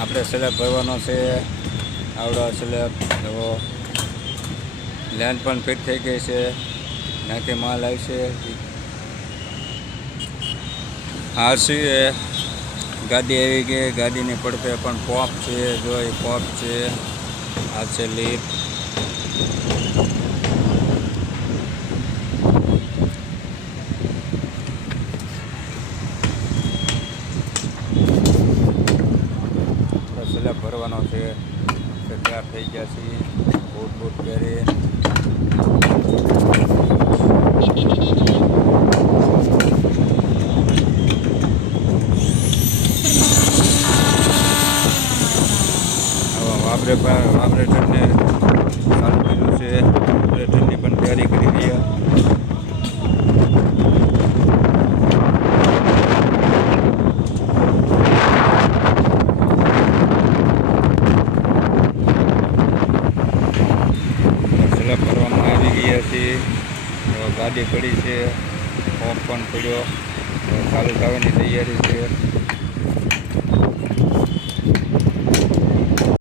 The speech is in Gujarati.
આપણે સ્લેબ ભરવાનો છે. આવડો સ્લેબ એવો લેન્ડ પણ ફિટ થઈ ગઈ છે. નાથી માલ આવશે. આરસી ગાડી આવી ગઈ. ગાડીની પડપે પણ પોપ છે. જો એ પોપ છે. આ છે લીપ. સ્લેબ ભરવાનો છે. તૈયાર થઈ ગયા છે. બૂટ પહેરી વાઇબ્રેટરને ચાલુ કર્યું છે. વાઇબ્રેટરની પણ તૈયારી કરી રહ્યા. સ્લેબ ભરવામાં આવી ગયા છે. ગાડી પડી છે. પોપ પણ પડ્યો. ચાલુ થવાની તૈયારી છે.